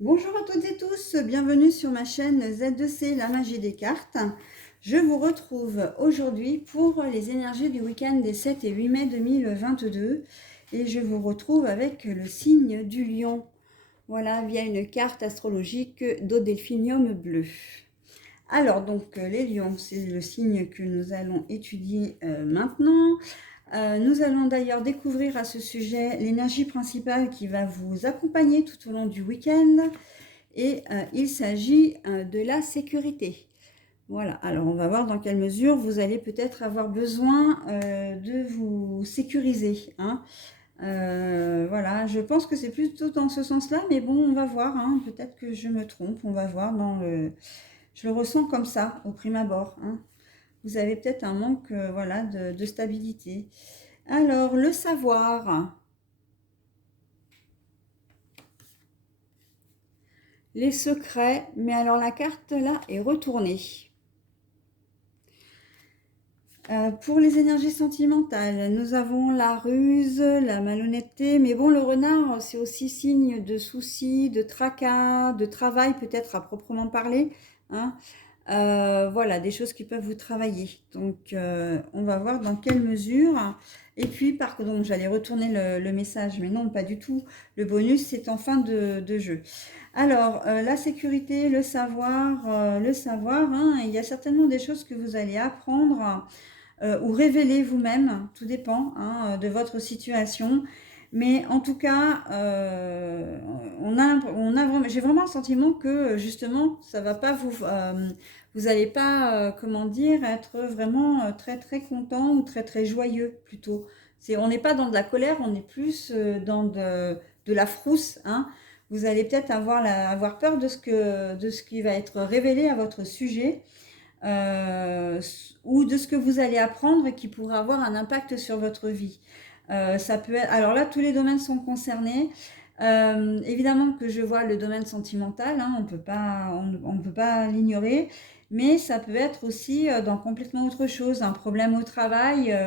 Bonjour à toutes et tous, bienvenue sur ma chaîne Z2C, la magie des cartes. Je vous retrouve aujourd'hui pour les énergies du week-end des 7 et 8 mai 2022 et je vous retrouve avec le signe du lion. Voilà, via une carte astrologique d'Odelphinium bleu. Alors donc les lions, c'est le signe que nous allons étudier maintenant. Nous allons d'ailleurs découvrir à ce sujet l'énergie principale qui va vous accompagner tout au long du week-end. Et il s'agit de la sécurité. Voilà, alors on va voir dans quelle mesure vous allez peut-être avoir besoin de vous sécuriser. Hein. Voilà, je pense que c'est plutôt dans ce sens-là, mais bon, on va voir. Hein. Peut-être que je me trompe, on va voir. Je le ressens comme ça, au prime abord. Hein. Vous avez peut-être un manque voilà, de stabilité. Alors, le savoir, les secrets, mais alors la carte là est retournée. Pour les énergies sentimentales, nous avons la ruse, la malhonnêteté, mais bon, le renard, c'est aussi signe de soucis, de tracas, de travail peut-être à proprement parler. Hein. Voilà, des choses qui peuvent vous travailler. Donc, on va voir dans quelle mesure. Et puis, donc, j'allais retourner le message, mais non, pas du tout. Le bonus, c'est en fin de jeu. Alors, la sécurité, le savoir, hein, il y a certainement des choses que vous allez apprendre ou révéler vous-même, tout dépend hein, de votre situation. Mais en tout cas, j'ai vraiment le sentiment que justement, ça va pas vous n'allez pas, comment dire, être vraiment très très content ou très très joyeux plutôt. On n'est pas dans de la colère, on est plus dans de la frousse. Hein. Vous allez peut-être avoir peur de ce qui va être révélé à votre sujet euh, ou de ce que vous allez apprendre et qui pourra avoir un impact sur votre vie. Ça peut être, alors là, tous les domaines sont concernés. Évidemment que je vois le domaine sentimental, hein, on peut pas l'ignorer, mais ça peut être aussi dans complètement autre chose, un problème au travail.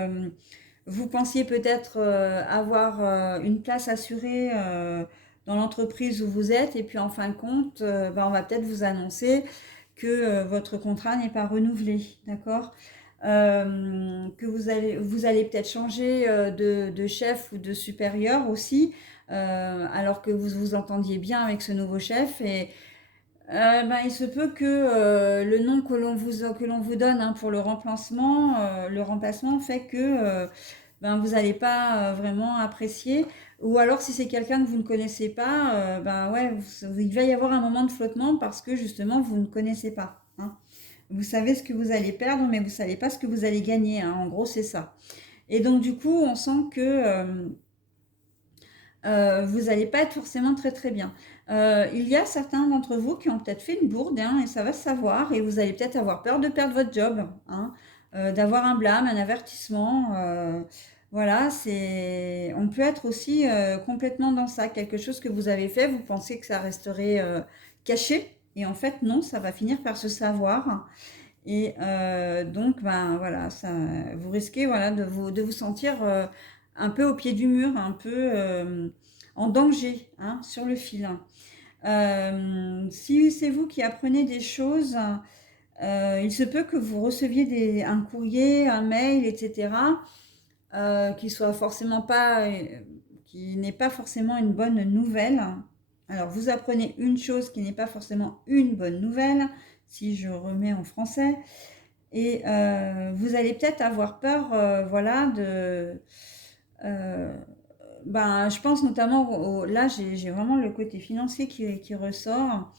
Vous pensiez peut-être avoir une place assurée dans l'entreprise où vous êtes, et puis en fin de compte, on va peut-être vous annoncer que votre contrat n'est pas renouvelé, d'accord. Que vous allez peut-être changer de chef ou de supérieur aussi, alors que vous vous entendiez bien avec ce nouveau chef. Et il se peut que le nom que l'on vous donne hein, pour le remplacement fait que vous n'allez pas vraiment apprécier. Ou alors si c'est quelqu'un que vous ne connaissez pas, il va y avoir un moment de flottement parce que justement vous ne connaissez pas. Hein. Vous savez ce que vous allez perdre, mais vous ne savez pas ce que vous allez gagner. Hein. En gros, c'est ça. Et donc du coup, on sent que vous n'allez pas être forcément très très bien. Il y a certains d'entre vous qui ont peut-être fait une bourde, hein, et ça va se savoir, et vous allez peut-être avoir peur de perdre votre job, hein, d'avoir un blâme, un avertissement. Voilà, on peut être aussi complètement dans ça, quelque chose que vous avez fait, vous pensez que ça resterait caché, et en fait non, ça va finir par se savoir. Et donc, voilà, vous risquez voilà, de vous sentir un peu au pied du mur, un peu en danger hein, sur le fil. Si c'est vous qui apprenez des choses, il se peut que vous receviez un courrier, un mail, etc., qui soit forcément pas, qui n'est pas forcément une bonne nouvelle. Alors, vous apprenez une chose qui n'est pas forcément une bonne nouvelle, si je remets en français. Et vous allez peut-être avoir peur, voilà, euh, je pense notamment, là j'ai vraiment le côté financier qui ressort.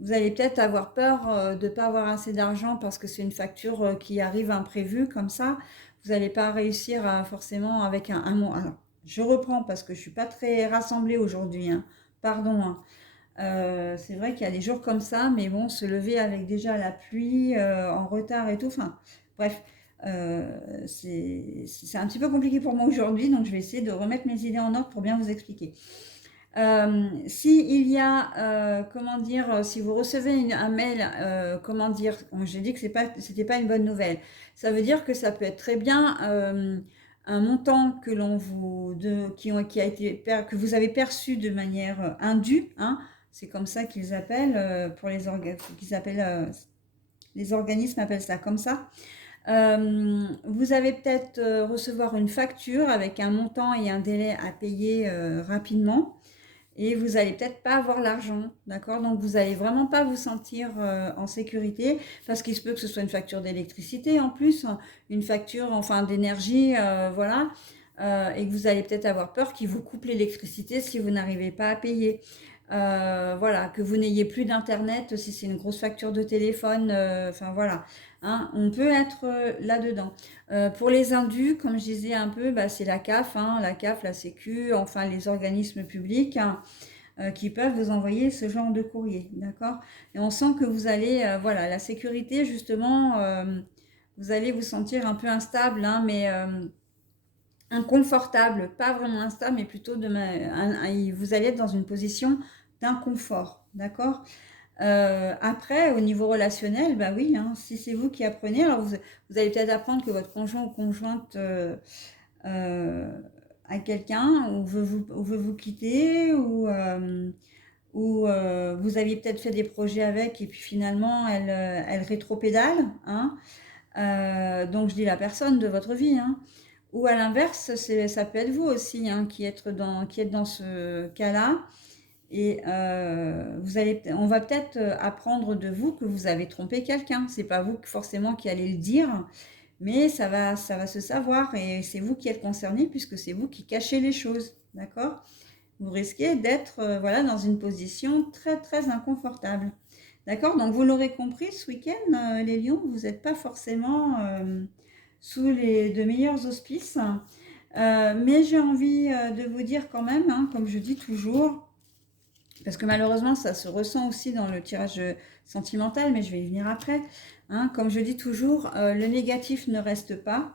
Vous allez peut-être avoir peur de ne pas avoir assez d'argent parce que c'est une facture qui arrive imprévue comme ça. Vous n'allez pas réussir à, forcément avec un mot. Alors, je reprends parce que je ne suis pas très rassemblée aujourd'hui. Hein. Pardon. Hein. C'est vrai qu'il y a des jours comme ça, mais bon, se lever avec déjà la pluie, en retard et tout, enfin, bref, c'est un petit peu compliqué pour moi aujourd'hui, donc je vais essayer de remettre mes idées en ordre pour bien vous expliquer. Si il y a, comment dire, si vous recevez un mail, comment dire, j'ai dit que c'était pas une bonne nouvelle. Ça veut dire que ça peut être très bien un montant que vous avez perçu de manière indue, hein, C'est comme ça qu'ils appellent, pour les organismes appellent ça comme ça. Vous allez peut-être recevoir une facture avec un montant et un délai à payer rapidement. Et vous allez peut-être pas avoir l'argent, d'accord? Donc vous allez vraiment pas vous sentir en sécurité parce qu'il se peut que ce soit une facture d'électricité en plus, une facture enfin d'énergie, voilà, et que vous allez peut-être avoir peur qu'ils vous coupent l'électricité si vous n'arrivez pas à payer. Voilà, que vous n'ayez plus d'internet si c'est une grosse facture de téléphone, enfin voilà, hein, on peut être là-dedans. Pour les indus, comme je disais un peu, bah, c'est la CAF, hein, la CAF, la Sécu, enfin les organismes publics, hein, qui peuvent vous envoyer ce genre de courrier, d'accord? Et on sent que vous allez, voilà, la sécurité justement, vous allez vous sentir un peu instable, hein, mais inconfortable, pas vraiment instable, mais plutôt vous allez être dans une position d'inconfort, d'accord? Après, au niveau relationnel, bah oui, hein, si c'est vous qui apprenez, alors vous allez peut-être apprendre que votre conjoint ou conjointe euh, a quelqu'un ou veut vous quitter ou vous aviez peut-être fait des projets avec et puis finalement elle rétropédale, hein. Donc je dis la personne de votre vie, hein. Ou à l'inverse, ça peut être vous aussi, hein, qui êtes dans ce cas-là. Et on va peut-être apprendre de vous que vous avez trompé quelqu'un. C'est pas vous forcément qui allez le dire, mais ça va se savoir et c'est vous qui êtes concerné puisque c'est vous qui cachez les choses, d'accord? Vous risquez d'être voilà, dans une position très très inconfortable. D'accord? Donc vous l'aurez compris, ce week-end, les lions, vous n'êtes pas forcément sous de meilleurs auspices. Mais j'ai envie de vous dire quand même, hein, comme je dis toujours, parce que malheureusement ça se ressent aussi dans le tirage sentimental, mais je vais y venir après, hein, comme je dis toujours, le négatif ne reste pas,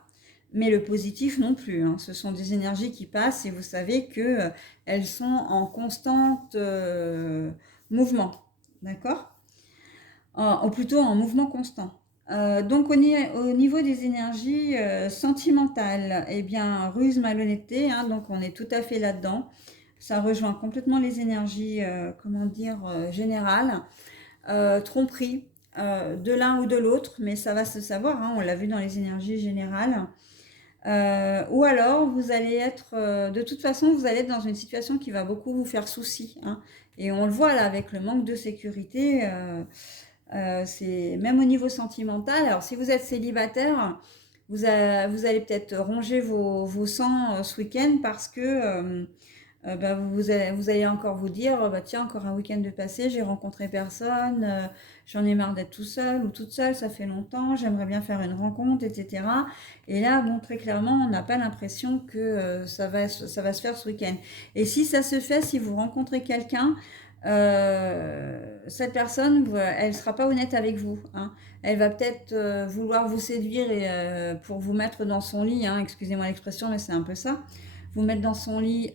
mais le positif non plus, hein. Ce sont des énergies qui passent et vous savez que elles sont en constant mouvement, d'accord? Ou plutôt en mouvement constant. Donc au niveau des énergies sentimentales, eh bien ruse, malhonnêteté, hein, donc on est tout à fait là-dedans. Ça rejoint complètement les énergies, comment dire, générales. Tromperie de l'un ou de l'autre, mais ça va se savoir, hein, on l'a vu dans les énergies générales. Ou alors vous allez être, de toute façon, vous allez être dans une situation qui va beaucoup vous faire souci, hein. Et on le voit là avec le manque de sécurité. C'est même au niveau sentimental. Alors, si vous êtes célibataire, vous allez peut-être ronger vos sangs ce week-end parce que bah, vous allez encore vous dire bah, tiens, encore un week-end de passé, j'ai rencontré personne, j'en ai marre d'être tout seul ou toute seule, ça fait longtemps, j'aimerais bien faire une rencontre, etc. Et là, bon, très clairement, on n'a pas l'impression que ça va se faire ce week-end. Et si ça se fait, si vous rencontrez quelqu'un, cette personne, elle ne sera pas honnête avec vous, hein. Elle va peut-être vouloir vous séduire pour vous mettre dans son lit, hein, excusez-moi l'expression, mais c'est un peu ça. Vous mettre dans son lit,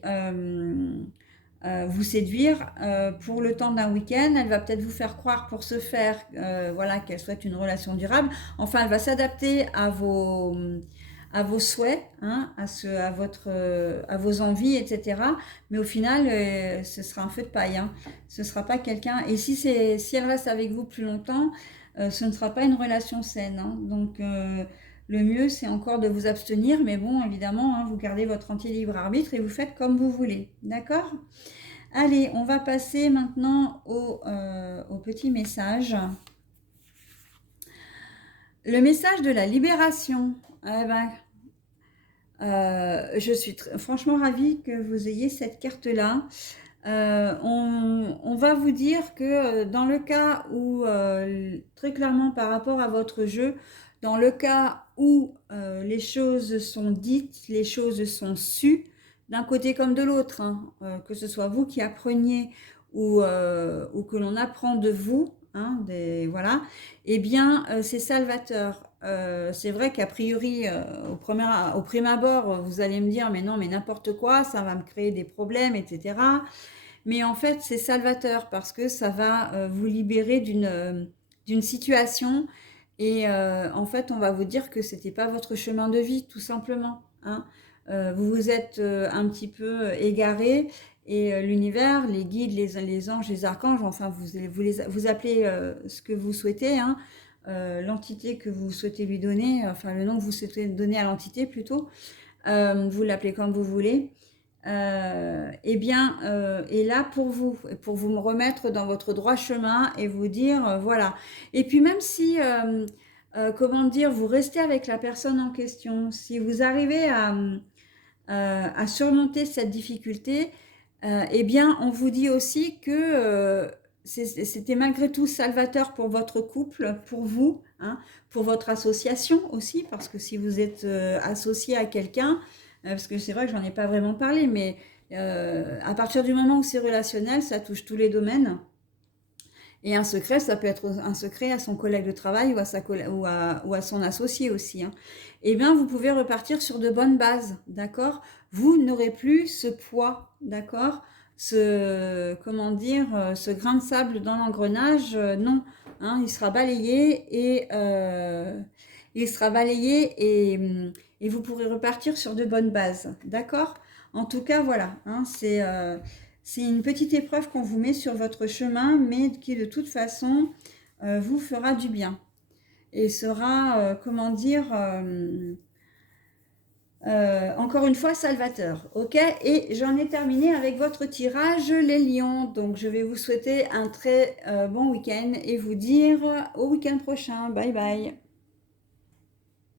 vous séduire pour le temps d'un week-end. Elle va peut-être vous faire croire pour ce faire voilà, qu'elle souhaite une relation durable. Enfin, elle va s'adapter à vos souhaits, hein, à vos envies, etc. Mais au final, ce sera un feu de paille, hein. Ce ne sera pas quelqu'un. Et si elle reste avec vous plus longtemps, ce ne sera pas une relation saine, hein. Donc, le mieux, c'est encore de vous abstenir. Mais bon, évidemment, hein, vous gardez votre entier libre arbitre et vous faites comme vous voulez. D'accord? Allez, on va passer maintenant au petit message. Le message de la libération. Eh ben, je suis franchement ravie que vous ayez cette carte-là. On va vous dire que dans le cas où, très clairement par rapport à votre jeu, dans le cas où les choses sont dites, les choses sont sues, d'un côté comme de l'autre, hein, que ce soit vous qui appreniez ou que l'on apprend de vous, hein, voilà, eh bien c'est salvateur. C'est vrai qu'a priori, au prime abord, vous allez me dire, mais non, mais n'importe quoi, ça va me créer des problèmes, etc. Mais en fait, c'est salvateur parce que ça va vous libérer d'une situation et en fait, on va vous dire que c'était pas votre chemin de vie, tout simplement, hein. Vous vous êtes un petit peu égaré Et l'univers, les guides, les anges, les archanges, enfin vous appelez ce que vous souhaitez, hein, l'entité que vous souhaitez lui donner, enfin le nom que vous souhaitez donner à l'entité plutôt, vous l'appelez comme vous voulez, eh bien, est là pour vous remettre dans votre droit chemin et vous dire, voilà. Et puis même si, comment dire, vous restez avec la personne en question, si vous arrivez à surmonter cette difficulté, eh bien, on vous dit aussi que c'était malgré tout salvateur pour votre couple, pour vous, hein, pour votre association aussi, parce que si vous êtes associé à quelqu'un, parce que c'est vrai que j'en ai pas vraiment parlé, mais à partir du moment où c'est relationnel, ça touche tous les domaines. Et un secret, ça peut être un secret à son collègue de travail ou à son associé aussi, hein. Eh bien, vous pouvez repartir sur de bonnes bases, d'accord? Vous n'aurez plus ce poids, d'accord? Comment dire, ce grain de sable dans l'engrenage, non, hein, il sera balayé et vous pourrez repartir sur de bonnes bases, d'accord? En tout cas, voilà, hein, c'est une petite épreuve qu'on vous met sur votre chemin, mais qui de toute façon vous fera du bien et sera, comment dire, encore une fois salvateur. Ok? Et j'en ai terminé avec votre tirage, les lions. Donc je vais vous souhaiter un très bon week-end et vous dire au week-end prochain. Bye bye.